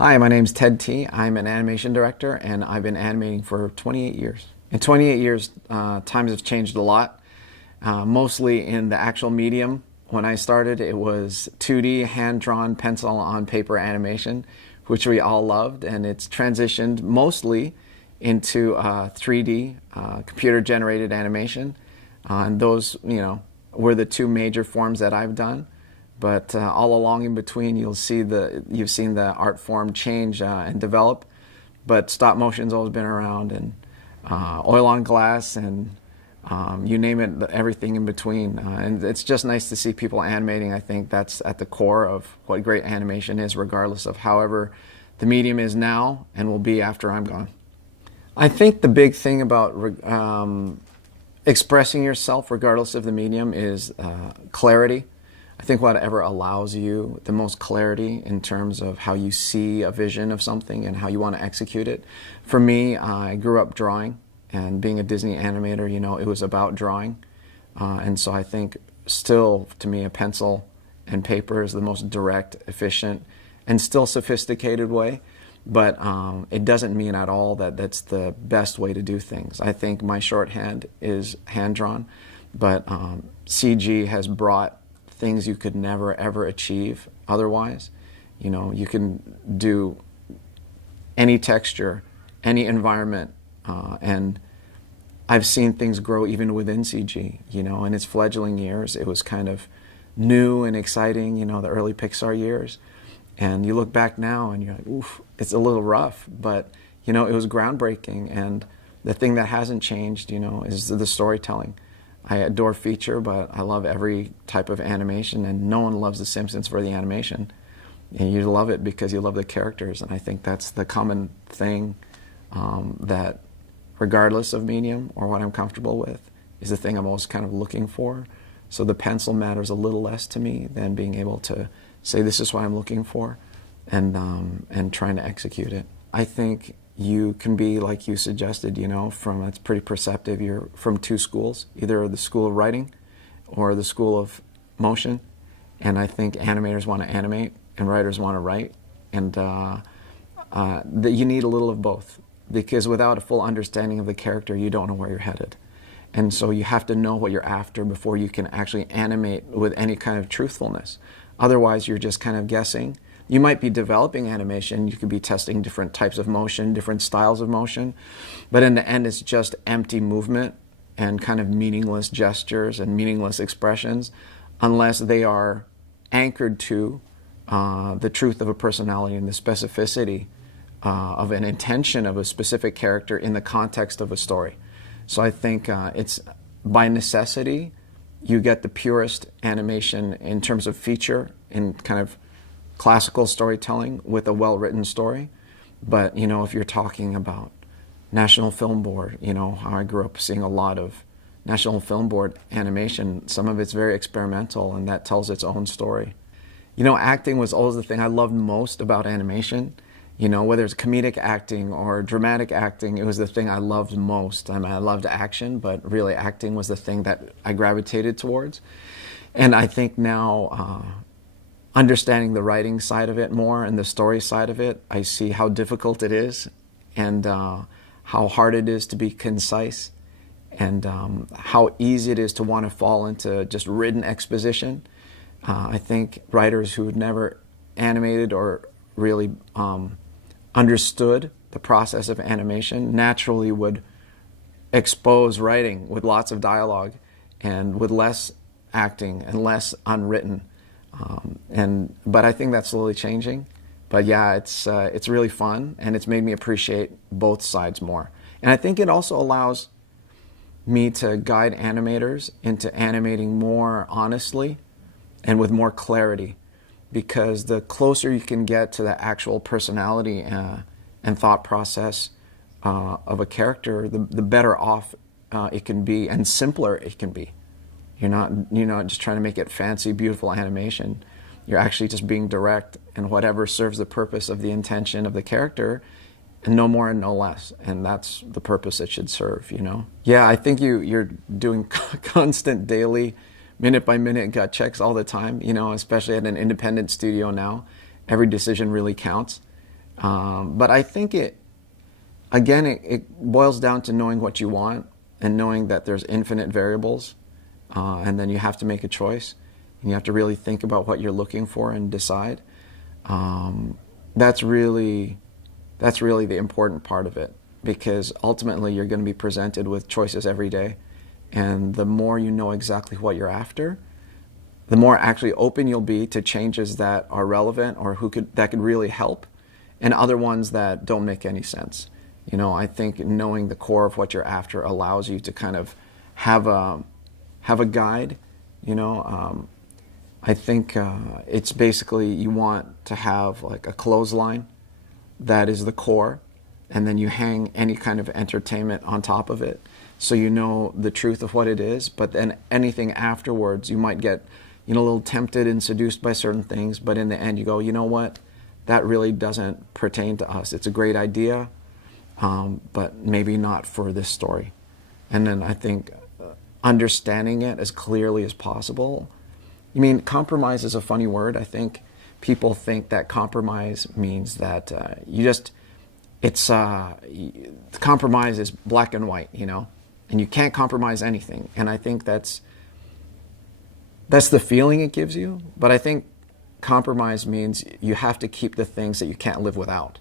Hi, my name's Ted T. I'm an animation director and I've been animating for 28 years. In 28 years, times have changed a lot, mostly in the actual medium. When I started, it was 2D, hand-drawn, pencil-on-paper animation, which we all loved, and it's transitioned mostly into 3D, computer-generated animation. And those, were the two major forms that I've done. But all along in between, you've seen the art form change and develop. But stop motion's always been around, and oil on glass, and you name it, everything in between. And it's just nice to see people animating. I think that's at the core of what great animation is, regardless of however the medium is now and will be after I'm gone. I think the big thing about expressing yourself, regardless of the medium, is clarity. I think whatever allows you the most clarity in terms of how you see a vision of something and how you want to execute it. For me, I grew up drawing, and being a Disney animator, it was about drawing. And so I think still, to me, a pencil and paper is the most direct, efficient, and still sophisticated way. But it doesn't mean at all that that's the best way to do things. I think my shorthand is hand-drawn, but CG has brought things you could never ever achieve otherwise. You can do any texture, any environment, and I've seen things grow even within CG. In its fledgling years, it was kind of new and exciting, the early Pixar years. And you look back now and you're like, oof, it's a little rough, but it was groundbreaking. And the thing that hasn't changed, is the storytelling. I adore feature, but I love every type of animation, and no one loves The Simpsons for the animation. And you love it because you love the characters, and I think that's the common thing that, regardless of medium or what I'm comfortable with, is the thing I'm always kind of looking for. So the pencil matters a little less to me than being able to say this is what I'm looking for, and trying to execute it. I think you can be, like you suggested, it's pretty perceptive. You're from two schools, either the school of writing or the school of motion. And I think animators want to animate and writers want to write. And you need a little of both, because without a full understanding of the character, you don't know where you're headed. And so you have to know what you're after before you can actually animate with any kind of truthfulness. Otherwise, you're just kind of guessing. You might be developing animation, you could be testing different types of motion, different styles of motion, but in the end it's just empty movement and kind of meaningless gestures and meaningless expressions, unless they are anchored to the truth of a personality and the specificity of an intention of a specific character in the context of a story. So I think it's by necessity, you get the purest animation in terms of feature, in kind of classical storytelling with a well-written story. But if you're talking about National Film Board, how I grew up seeing a lot of National Film Board animation, some of it's very experimental, and that tells its own story. Acting was always the thing I loved most about animation. Whether it's comedic acting or dramatic acting, it was the thing I loved most. I mean, I loved action, but really acting was the thing that I gravitated towards. And I think now, understanding the writing side of it more and the story side of it, I see how difficult it is, and how hard it is to be concise, and how easy it is to want to fall into just written exposition. I think writers who had never animated or really understood the process of animation naturally would expose writing with lots of dialogue and with less acting and less unwritten. But I think that's slowly changing. But yeah, it's really fun, and it's made me appreciate both sides more. And I think it also allows me to guide animators into animating more honestly and with more clarity, because the closer you can get to the actual personality and thought process of a character, the better off it can be, and simpler it can be. You're not just trying to make it fancy, beautiful animation. You're actually just being direct, and whatever serves the purpose of the intention of the character, and no more and no less. And that's the purpose it should serve, Yeah, I think you're doing constant daily, minute by minute gut checks all the time, especially at an independent studio now. Every decision really counts. But I think it boils down to knowing what you want and knowing that there's infinite variables, and then you have to make a choice, and you have to really think about what you're looking for and decide. That's really the important part of it, because ultimately you're going to be presented with choices every day, and the more you know exactly what you're after, the more actually open you'll be to changes that are relevant or that could really help, and other ones that don't make any sense. You know, I think knowing the core of what you're after allows you to kind of have a guide. You know, I think it's basically you want to have like a clothesline that is the core, and then you hang any kind of entertainment on top of it, so you know the truth of what it is. But then anything afterwards, you might get, you know, a little tempted and seduced by certain things, but in the end you go, you know what, that really doesn't pertain to us. It's a great idea, but maybe not for this story. And then I think understanding it as clearly as possible. I mean, compromise is a funny word. I think people think that compromise means that compromise is black and white, you know, and you can't compromise anything. And I think that's the feeling it gives you. But I think compromise means you have to keep the things that you can't live without.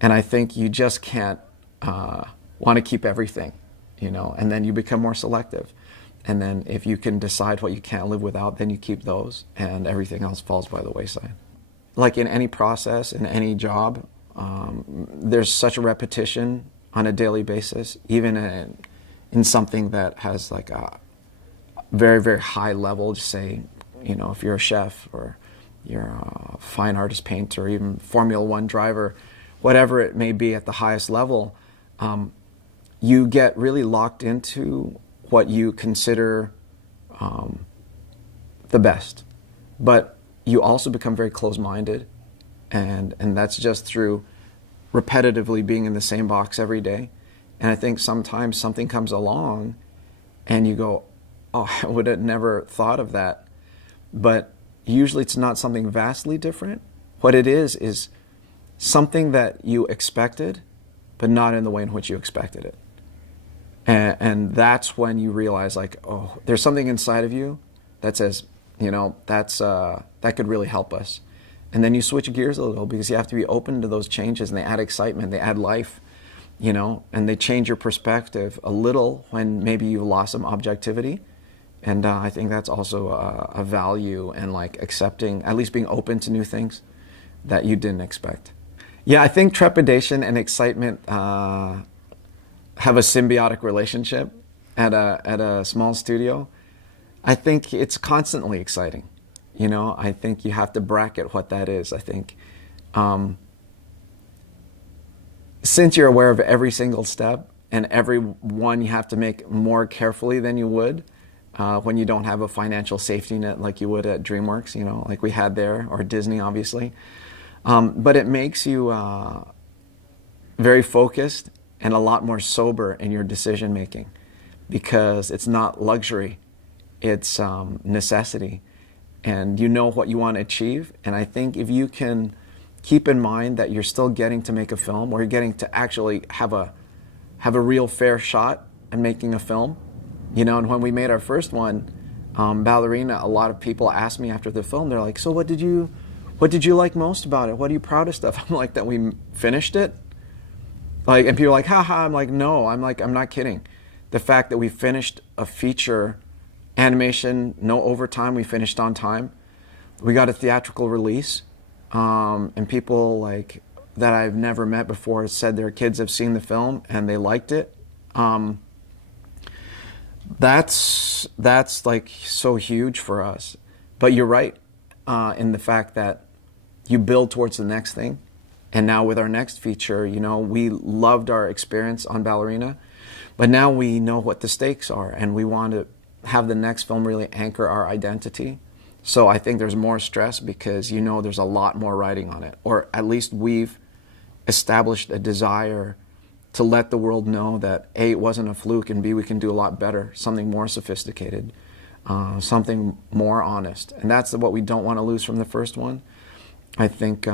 And I think you just can't want to keep everything, you know, and then you become more selective. And then if you can decide what you can't live without, then you keep those, and everything else falls by the wayside. Like in any process, in any job, there's such a repetition on a daily basis, even in something that has like a very, very high level. Just say, you know, if you're a chef or you're a fine artist painter, or even Formula One driver, whatever it may be at the highest level, you get really locked into what you consider the best. But you also become very closed-minded, and that's just through repetitively being in the same box every day. And I think sometimes something comes along and you go, oh, I would have never thought of that. But usually it's not something vastly different. What it is something that you expected, but not in the way in which you expected it. And that's when you realize, like, oh, there's something inside of you that says, you know, that could really help us. And then you switch gears a little, because you have to be open to those changes, and they add excitement, they add life, you know, and they change your perspective a little when maybe you've lost some objectivity. And I think that's also a value, and like accepting, at least being open to new things that you didn't expect. Yeah, I think trepidation and excitement have a symbiotic relationship at a small studio. I think it's constantly exciting. You know, I think you have to bracket what that is. I think since you're aware of every single step, and every one you have to make more carefully than you would when you don't have a financial safety net like you would at DreamWorks, you know, like we had there, or Disney, obviously. But it makes you very focused and a lot more sober in your decision making, because it's not luxury, it's necessity, and you know what you want to achieve. And I think if you can keep in mind that you're still getting to make a film, or you're getting to actually have a real fair shot at making a film, you know. And when we made our first one, Ballerina, a lot of people asked me after the film, they're like, so what did you like most about it? What are you proudest of? I'm like, that we finished it. Like, and people are like, haha. I'm like, no, I'm not kidding. The fact that we finished a feature animation, no overtime, we finished on time. We got a theatrical release, and people like that I've never met before said their kids have seen the film and they liked it. That's like so huge for us. But you're right in the fact that you build towards the next thing. And now with our next feature, you know, we loved our experience on Ballerina, but now we know what the stakes are, and we want to have the next film really anchor our identity. So I think there's more stress, because you know there's a lot more riding on it, or at least we've established a desire to let the world know that A, it wasn't a fluke, and B, we can do a lot better, something more sophisticated, something more honest. And that's what we don't want to lose from the first one. I think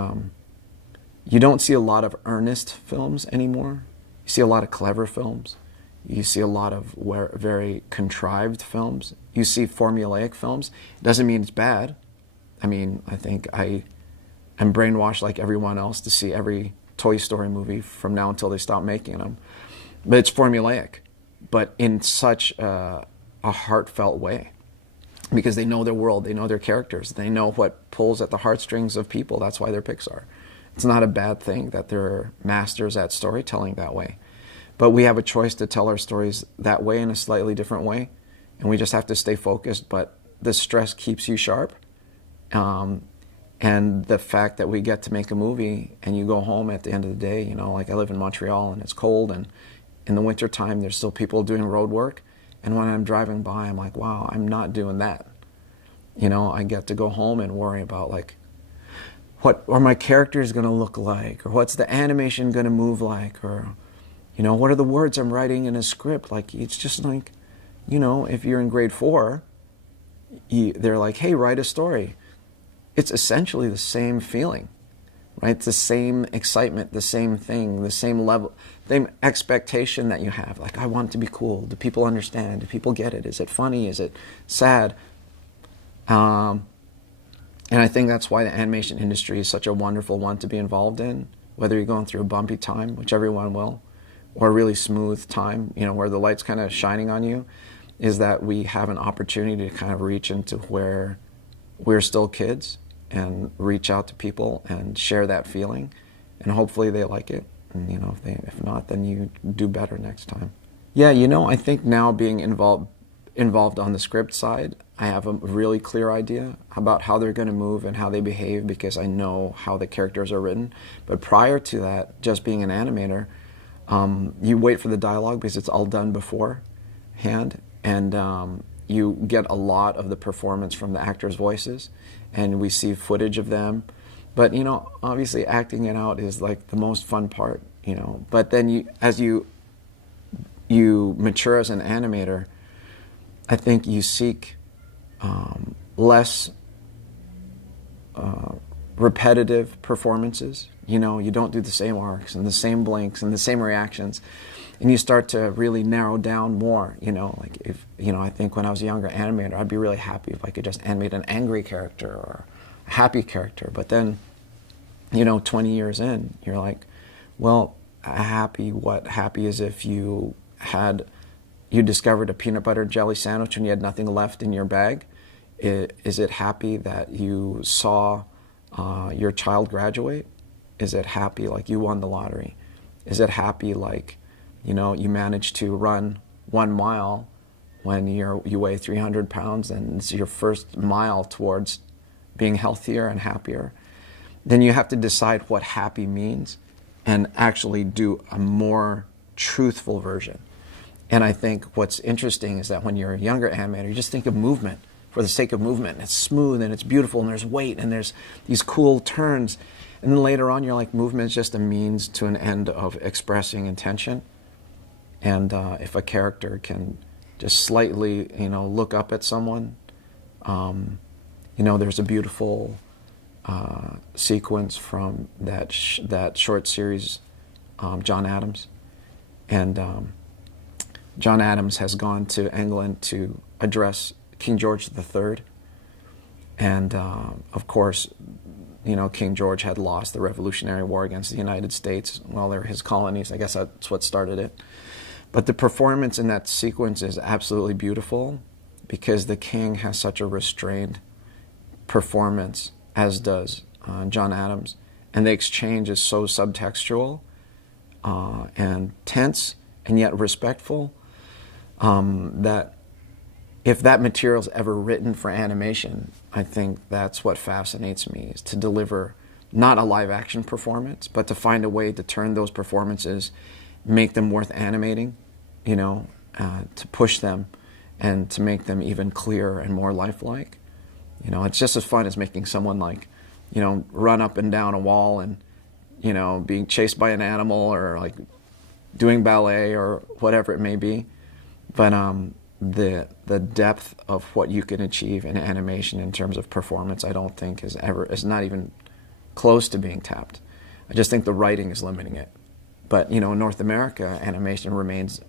You don't see a lot of earnest films anymore. You see a lot of clever films. You see a lot of very contrived films. You see formulaic films. It doesn't mean it's bad. I mean, I think I am brainwashed like everyone else to see every Toy Story movie from now until they stop making them. But it's formulaic, but in such a heartfelt way. Because they know their world, they know their characters, they know what pulls at the heartstrings of people. That's why they're Pixar. It's not a bad thing that they're masters at storytelling that way. But we have a choice to tell our stories that way in a slightly different way. And we just have to stay focused. But the stress keeps you sharp. And the fact that we get to make a movie and you go home at the end of the day, you know, like I live in Montreal and it's cold, and in the wintertime there's still people doing road work. And when I'm driving by, I'm like, wow, I'm not doing that. You know, I get to go home and worry about, like, what are my characters going to look like? Or what's the animation going to move like? Or, you know, what are the words I'm writing in a script? Like, it's just like, you know, if you're in grade 4, they're like, hey, write a story. It's essentially the same feeling, right? It's the same excitement, the same thing, the same level, same expectation that you have. Like, I want it to be cool. Do people understand? Do people get it? Is it funny? Is it sad? And I think that's why the animation industry is such a wonderful one to be involved in, whether you're going through a bumpy time, which everyone will, or a really smooth time, you know, where the light's kind of shining on you, is that we have an opportunity to kind of reach into where we're still kids and reach out to people and share that feeling, and hopefully they like it. And, you know, if not, then you do better next time. Yeah, you know, I think now being involved on the script side, I have a really clear idea about how they're going to move and how they behave because I know how the characters are written. But prior to that, just being an animator, you wait for the dialogue because it's all done beforehand, and you get a lot of the performance from the actors' voices, and we see footage of them. But, you know, obviously acting it out is like the most fun part, you know. But then as you mature as an animator, I think you seek less repetitive performances. You know, you don't do the same arcs and the same blinks and the same reactions. And you start to really narrow down more, you know, like if, you know, I think when I was a younger animator, I'd be really happy if I could just animate an angry character or a happy character. But then, you know, 20 years in, you're like, well, what happy is if you discovered a peanut butter and jelly sandwich and you had nothing left in your bag? Is it happy that you saw your child graduate? Is it happy like you won the lottery? Is it happy like, you know, you managed to run 1 mile when you weigh 300 pounds and it's your first mile towards being healthier and happier? Then you have to decide what happy means and actually do a more truthful version. And I think what's interesting is that when you're a younger animator, you just think of movement for the sake of movement. And it's smooth and it's beautiful and there's weight and there's these cool turns. And then later on, you're like, movement is just a means to an end of expressing intention. And if a character can just slightly, you know, look up at someone, you know, there's a beautiful sequence from that short series, John Adams. And John Adams has gone to England to address King George III. And of course, you know, King George had lost the Revolutionary War against the United States. Well, they're his colonies. I guess that's what started it. But the performance in that sequence is absolutely beautiful because the king has such a restrained performance, as does John Adams. And the exchange is so subtextual and tense and yet respectful that if that material is ever written for animation, I think that's what fascinates me, is to deliver not a live action performance, but to find a way to turn those performances, make them worth animating, you know, to push them and to make them even clearer and more lifelike. You know, it's just as fun as making someone like, you know, run up and down a wall and, you know, being chased by an animal or like doing ballet or whatever it may be. But the depth of what you can achieve in animation in terms of performance, I don't think is not even close to being tapped. I just think the writing is limiting it. But in North America, animation remains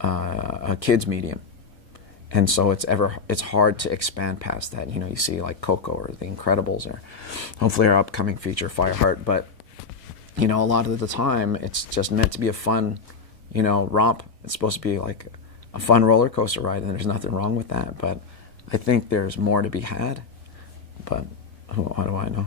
a kids medium, and so it's hard to expand past that. You see like Coco or The Incredibles, or hopefully our upcoming feature Fireheart. But a lot of the time it's just meant to be a fun, romp. It's supposed to be like a fun roller coaster ride, and there's nothing wrong with that. But I think there's more to be had. But what do I know?